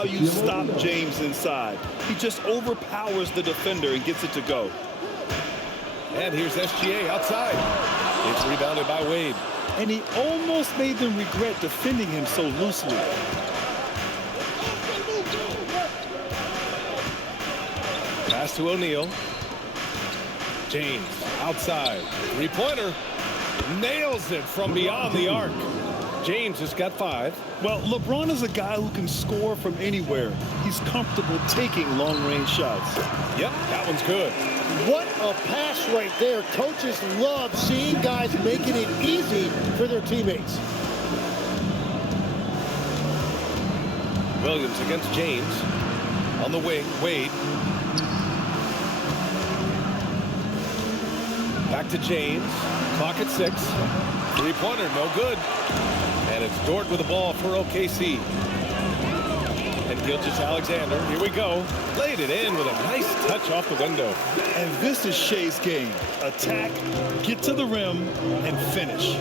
how you stop James inside. He just overpowers the defender and gets it to go. And here's SGA outside. It's rebounded by Wade. And he almost made them regret defending him so loosely. Pass to O'Neal. James outside. Three-pointer. Nails it from beyond the arc. James has got 5. Well, LeBron is a guy who can score from anywhere. He's comfortable taking long-range shots. Yep, that one's good. What a pass right there. Coaches love seeing guys making it easy for their teammates. Williams against James. On the wing, Wade. Back to James. Clock at 6. Three-pointer, no good. And it's Dort with the ball for OKC. And Gilgeous-Alexander, here we go. Laid it in with a nice touch off the window. And this is Shea's game. Attack, get to the rim, and finish.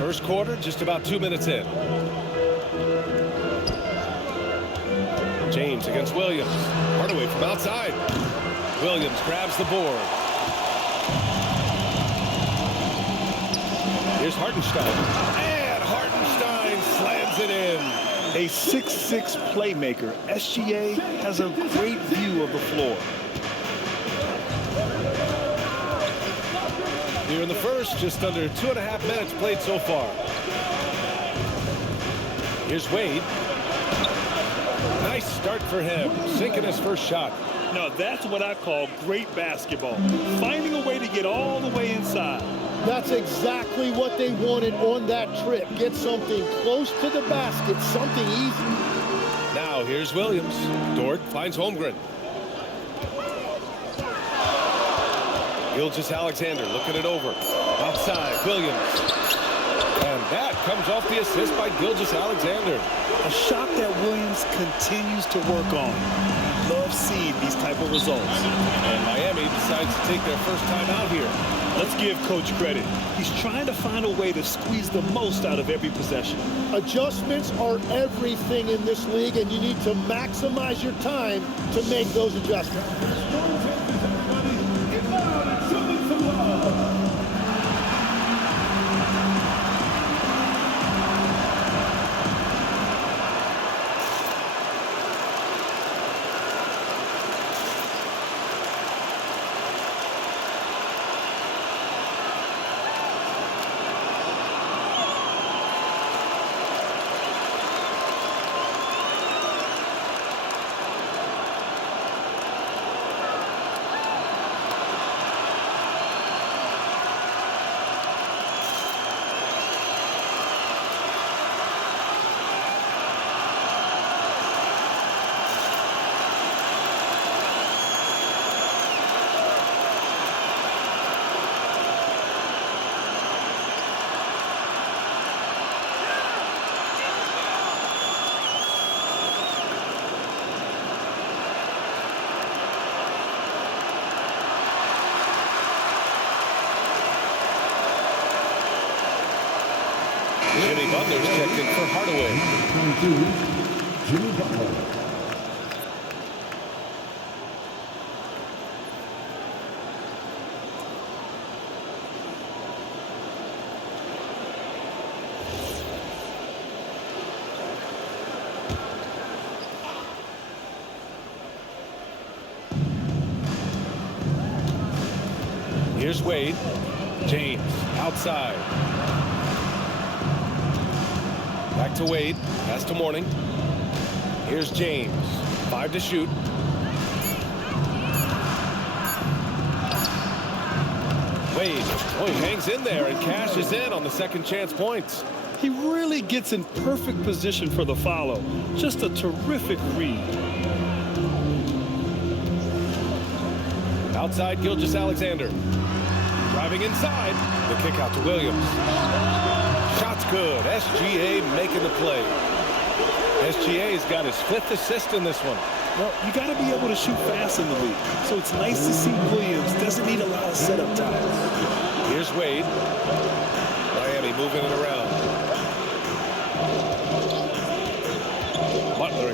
First quarter, just about 2 minutes in. James against Williams. Hardaway from outside. Williams grabs the board. Here's Hartenstein. And Hartenstein slams it in. A 6'6" playmaker, SGA has a great view of the floor. Here in the first, just under 2.5 minutes played so far. Here's Wade. Nice start for him, sinking his first shot. Now that's what I call great basketball. Finding a way to get all the way inside. That's exactly what they wanted on that trip. Get something close to the basket, something easy. Now here's Williams. Dort finds Holmgren. Gilgeous-Alexander looking it over. Outside, Williams. And that comes off the assist by Gilgeous-Alexander. A shot that Williams continues to work on. Love seeing these type of results. And Miami decides to take their first time out here. Let's give Coach credit. He's trying to find a way to squeeze the most out of every possession. Adjustments are everything in this league, and you need to maximize your time to make those adjustments. Jimmy Butler's checked in for Hardaway. Jimmy Butler. Here's Wade. James outside. Back to Wade. Pass to Mourning. Here's James. 5 to shoot. Wade. Oh, he hangs in there and cashes in on the second chance points. He really gets in perfect position for the follow. Just a terrific read. Outside, Gilgeous-Alexander. Driving inside. The kick out to Williams. Shot's good. SGA making the play. SGA's got his 5th assist in this one. Well, you got to be able to shoot fast in the league. So it's nice to see Williams doesn't need a lot of setup time. Here's Wade. Miami moving it around.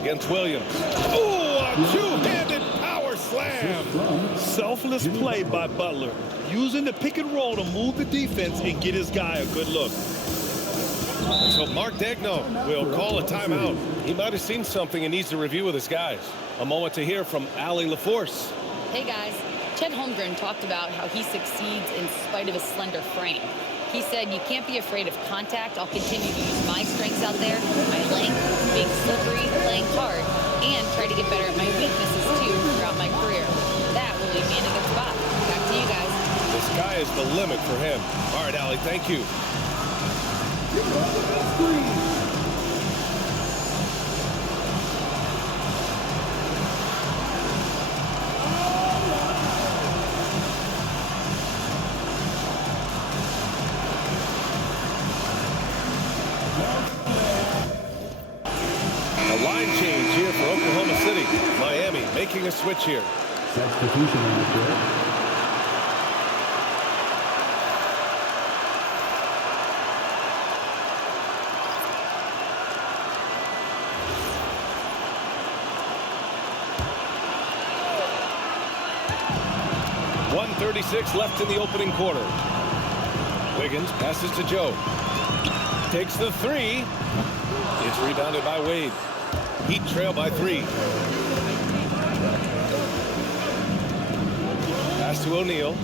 against Williams. Oh, a two-handed power slam. Selfless play by Butler, using the pick and roll to move the defense and get his guy a good look. So Mark Degno will call a timeout. He might have seen something and needs to review with his guys. A moment to hear from Allie LaForce. Hey guys, Chet Holmgren talked about how he succeeds in spite of his slender frame. He said, you can't be afraid of contact. I'll continue to use my strengths out there, my length, being slippery, playing hard, and try to get better at my weaknesses too throughout my career. That will leave me in a good spot. Back to you guys. The sky is the limit for him. All right, Allie, thank you. A line change here for Oklahoma City. Miami making a switch here. Substitution on the field. .136 left in the opening quarter. Wiggins passes to Joe. Takes the three. It's rebounded by Wade. Heat trail by 3. Pass to O'Neal.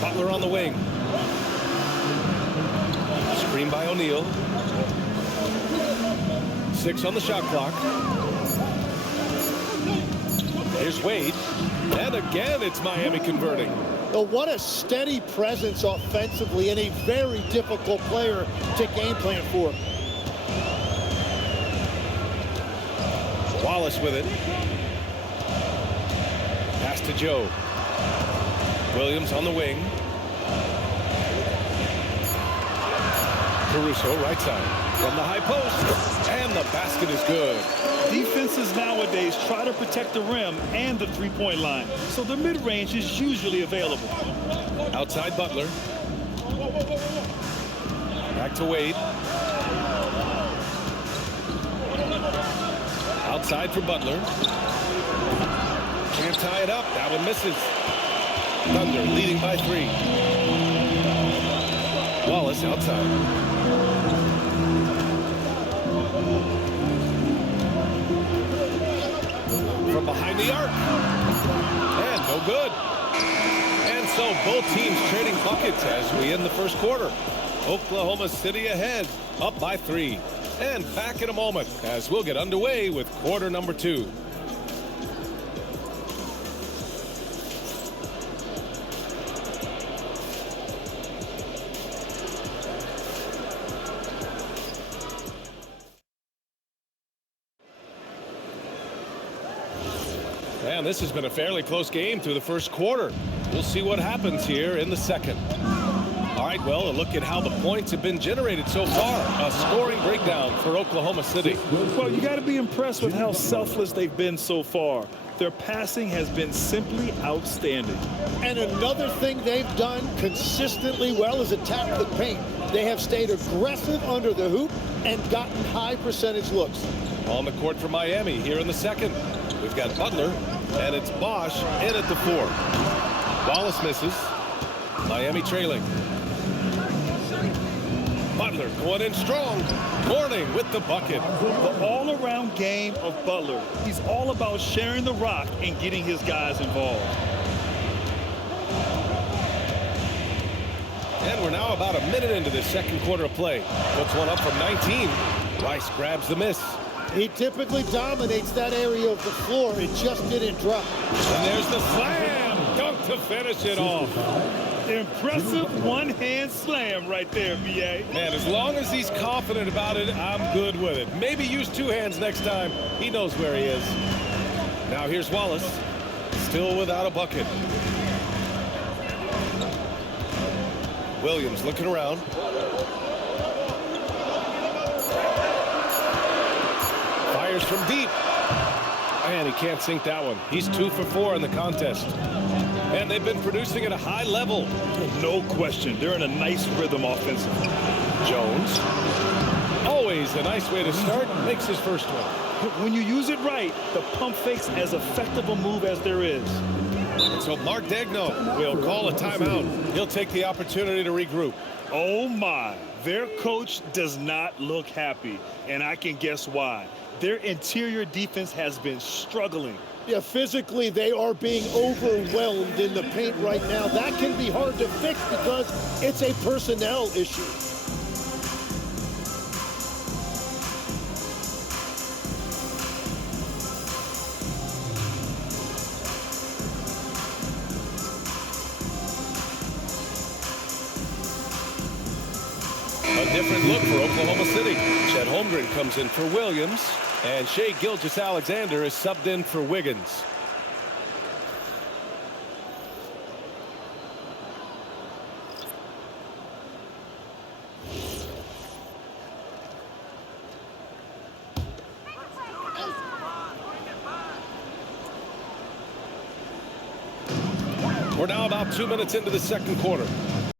Butler on the wing. Screen by O'Neal. 6 on the shot clock. Here's Wade. And again, it's Miami converting. Oh, what a steady presence offensively and a very difficult player to game plan for. Wallace with it. Pass to Joe. Williams on the wing. Caruso, right side. From the high post. And the basket is good. Defenses nowadays try to protect the rim and the three-point line, so the mid-range is usually available. Outside Butler. Back to Wade. Outside for Butler. Can't tie it up. That one misses. Thunder leading by 3. Wallace outside. From behind the arc. And no good. And so both teams trading buckets as we end the first quarter. Oklahoma City ahead, up by 3. And back in a moment as we'll get underway with quarter number 2. And this has been a fairly close game through the first quarter. We'll see what happens here in the second. All right, well, a look at how the points have been generated so far. A scoring breakdown for Oklahoma City. Well, you got to be impressed with how selfless they've been so far. Their passing has been simply outstanding. And another thing they've done consistently well is attack the paint. They have stayed aggressive under the hoop and gotten high percentage looks. On the court for Miami here in the second. We've got Butler, and it's Bosch in at the 4. Wallace misses. Miami trailing. Butler going in strong. Morning with the bucket. The all-around game of Butler. He's all about sharing the rock and getting his guys involved. And we're now about a minute into the second quarter of play. Puts one up from 19. Rice grabs the miss. He typically dominates that area of the floor. It just didn't drop. And there's the slam. Dunk to finish it off. Impressive one-hand slam right there, B.A. Man, as long as he's confident about it, I'm good with it. Maybe use 2 hands next time. He knows where he is. Now here's Wallace. Still without a bucket. Williams looking around. Fires from deep. And he can't sink that one. He's 2 for 4 in the contest. And they've been producing at a high level. No question. They're in a nice rhythm offensively. Jones. Always a nice way to start. Makes his first one. When you use it right, the pump fake's as effective a move as there is. And so Mark Degno will call a timeout. He'll take the opportunity to regroup. Oh my, their coach does not look happy, and I can guess why. Their interior defense has been struggling. Yeah, physically they are being overwhelmed in the paint right now. That can be hard to fix because it's a personnel issue. A different look for Oklahoma City. Chet Holmgren comes in for Williams, and Shai Gilgeous-Alexander is subbed in for Wiggins. We're now about 2 minutes into the second quarter.